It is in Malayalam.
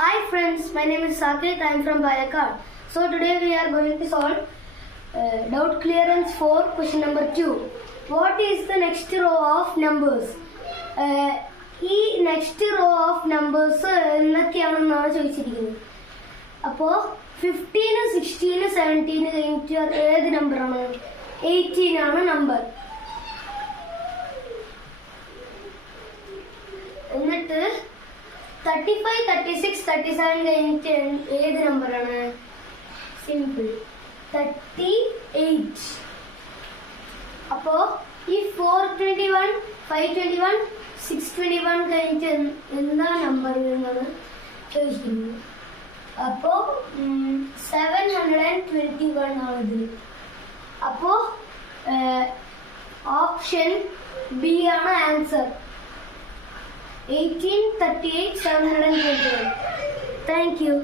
Hi friends, my name is Sakrit. I am from Palakkad. So today we are going to solve doubt clearance for question number 2. What is the next row of numbers? ഈ നെക്സ്റ്റ് റോ ഓഫ് നമ്പേഴ്സ് എന്തൊക്കെയാണെന്നാണ് ചോദിച്ചിരിക്കുന്നത്. അപ്പോൾ 15, 16, 17 കഴിഞ്ഞിട്ട് ഏത് നമ്പറാണ്? 18 ആണ് നമ്പർ. എന്നിട്ട് 35, 36, 37 കഴിഞ്ഞിട്ട് ഏത് നമ്പറാണ്? സിമ്പിൾ 38. അപ്പോ ഈ 421, 521, 621 കഴിഞ്ഞിട്ട് എന്താ നമ്പർ എന്നാണ് ചോദിക്കുന്നത്. അപ്പോ 721 ആണ് ഇതിൽ. അപ്പോ ഓപ്ഷൻ ബി ആണ് ആൻസർ. 18, 38, 721. Thank you.